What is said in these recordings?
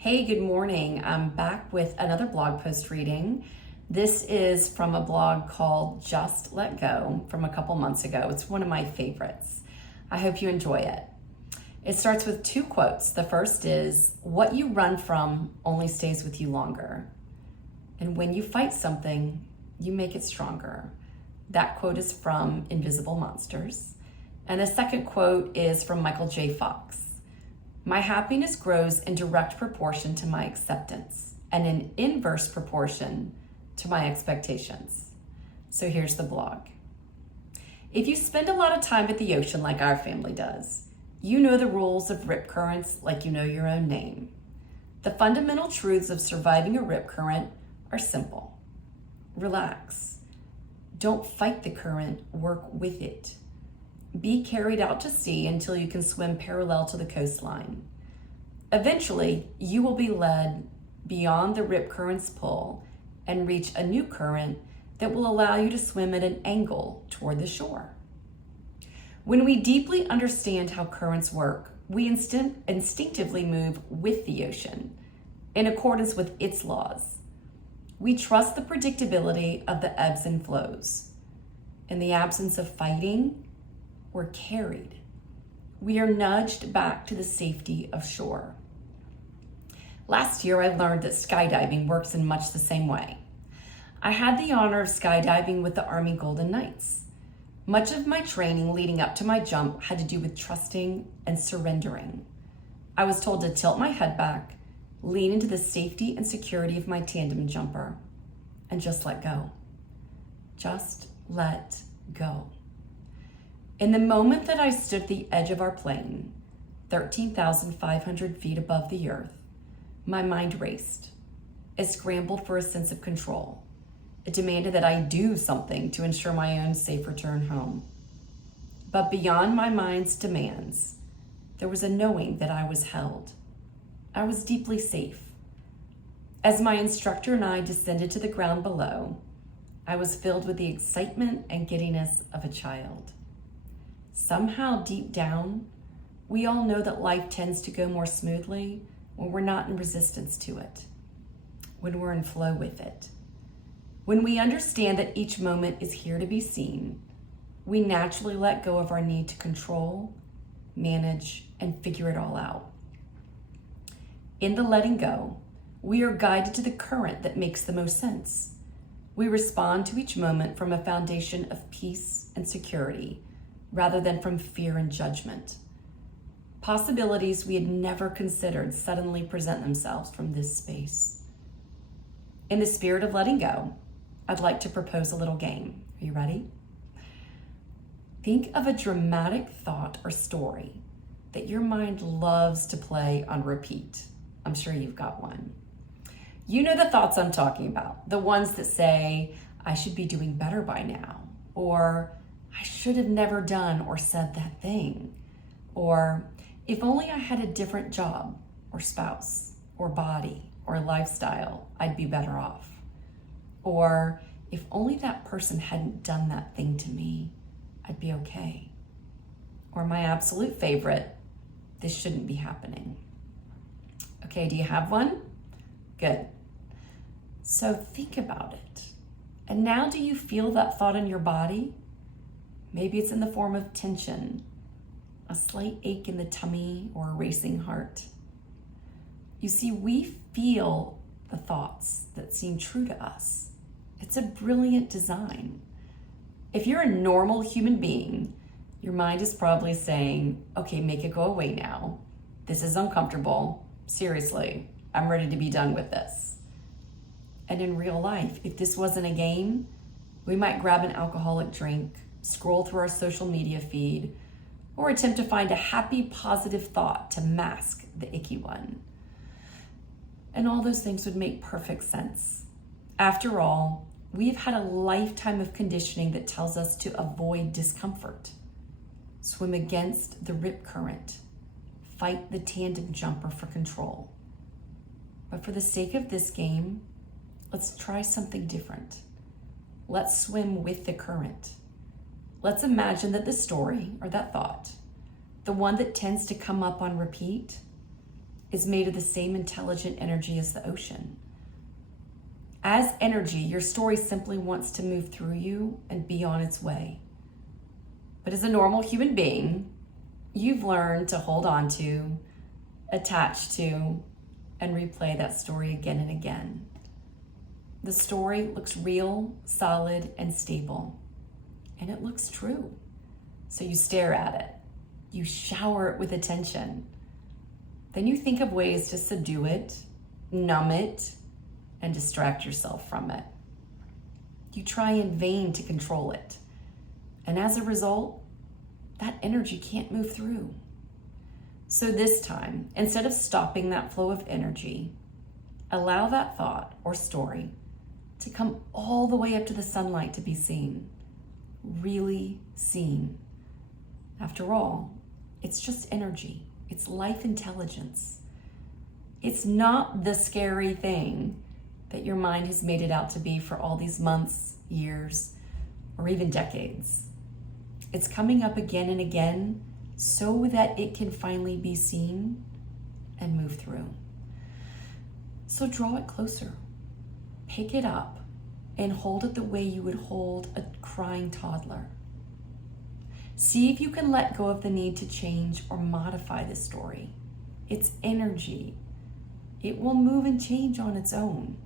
Hey, good morning. I'm back with another blog post reading. This is from a blog called Just Let Go from a couple months ago. It's one of my favorites. I hope you enjoy it. It starts with two quotes. The first is, "What you run from only stays with you longer. And when you fight something, you make it stronger." That quote is from Invisible Monsters. And the second quote is from Michael J. Fox. "My happiness grows in direct proportion to my acceptance and in inverse proportion to my expectations." So here's the blog. If you spend a lot of time at the ocean like our family does, you know the rules of rip currents like you know your own name. The fundamental truths of surviving a rip current are simple. Relax. Don't fight the current, work with it. Be carried out to sea until you can swim parallel to the coastline. Eventually, you will be led beyond the rip current's pull and reach a new current that will allow you to swim at an angle toward the shore. When we deeply understand how currents work, we instinctively move with the ocean in accordance with its laws. We trust the predictability of the ebbs and flows. In the absence of fighting, we're carried. We are nudged back to the safety of shore. Last year, I learned that skydiving works in much the same way. I had the honor of skydiving with the Army Golden Knights. Much of my training leading up to my jump had to do with trusting and surrendering. I was told to tilt my head back, lean into the safety and security of my tandem jumper, and just let go. Just let go. In the moment that I stood at the edge of our plane, 13,500 feet above the earth, my mind raced. It scrambled for a sense of control. It demanded that I do something to ensure my own safe return home. But beyond my mind's demands, there was a knowing that I was held. I was deeply safe. As my instructor and I descended to the ground below, I was filled with the excitement and giddiness of a child. Somehow deep down, we all know that life tends to go more smoothly when we're not in resistance to it, when we're in flow with it. When we understand that each moment is here to be seen, we naturally let go of our need to control, manage, and figure it all out. In the letting go, we are guided to the current that makes the most sense. We respond to each moment from a foundation of peace and security, rather than from fear and judgment. Possibilities we had never considered suddenly present themselves from this space. In the spirit of letting go, I'd like to propose a little game. Are you ready? Think of a dramatic thought or story that your mind loves to play on repeat. I'm sure you've got one. You know the thoughts I'm talking about, the ones that say, "I should be doing better by now," or "I should have never done or said that thing," or "If only I had a different job or spouse or body or lifestyle, I'd be better off," or "If only that person hadn't done that thing to me, I'd be okay," or my absolute favorite, "This shouldn't be happening." Okay, do you have one? Good. So think about it. And now, do you feel that thought in your body? Maybe it's in the form of tension, a slight ache in the tummy, or a racing heart. You see, we feel the thoughts that seem true to us. It's a brilliant design. If you're a normal human being, your mind is probably saying, "Okay, make it go away now. This is uncomfortable. Seriously, I'm ready to be done with this." And in real life, if this wasn't a game, we might grab an alcoholic drink, scroll through our social media feed, or attempt to find a happy, positive thought to mask the icky one. And all those things would make perfect sense. After all, we've had a lifetime of conditioning that tells us to avoid discomfort, swim against the rip current, fight the tandem jumper for control. But for the sake of this game, let's try something different. Let's swim with the current. Let's imagine that the story or that thought, the one that tends to come up on repeat, is made of the same intelligent energy as the ocean. As energy, your story simply wants to move through you and be on its way. But as a normal human being, you've learned to hold on to, attach to, and replay that story again and again. The story looks real, solid, and stable, and it looks true. So you stare at it, you shower it with attention. Then you think of ways to subdue it, numb it, and distract yourself from it. You try in vain to control it. And as a result, that energy can't move through. So this time, instead of stopping that flow of energy, allow that thought or story to come all the way up to the sunlight to be seen, really seen. After all, it's just energy. It's life intelligence. It's not the scary thing that your mind has made it out to be for all these months, years, or even decades. It's coming up again and again so that it can finally be seen and move through. So draw it closer, pick it up, and hold it the way you would hold a crying toddler. See if you can let go of the need to change or modify this story. It's energy. It will move and change on its own.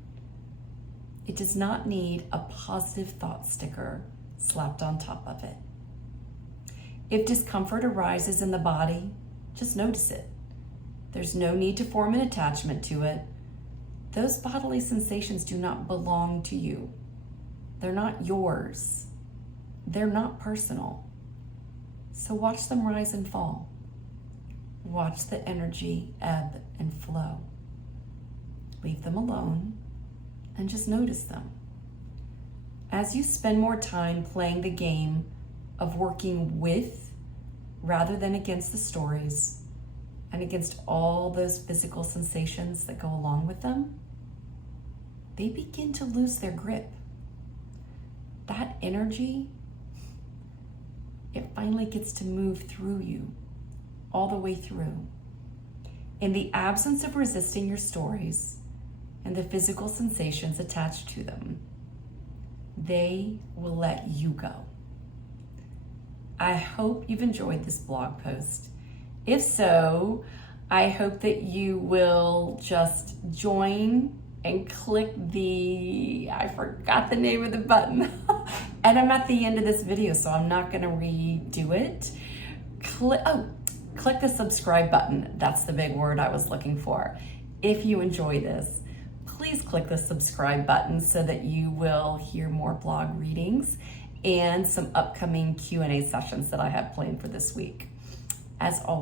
It does not need a positive thought sticker slapped on top of it. If discomfort arises in the body, just notice it. There's no need to form an attachment to it. Those bodily sensations do not belong to you. They're not yours. They're not personal. So watch them rise and fall. Watch the energy ebb and flow. Leave them alone and just notice them. As you spend more time playing the game of working with rather than against the stories and against all those physical sensations that go along with them, they begin to lose their grip. That energy, it finally gets to move through you, all the way through. In the absence of resisting your stories and the physical sensations attached to them, they will let you go. I hope you've enjoyed this blog post. If so, I hope that you will just join and click I forgot the name of the button. And I'm at the end of this video, so I'm not gonna redo it. Click the subscribe button. That's the big word I was looking for. If you enjoy this, please click the subscribe button so that you will hear more blog readings and some upcoming Q&A sessions that I have planned for this week. As always,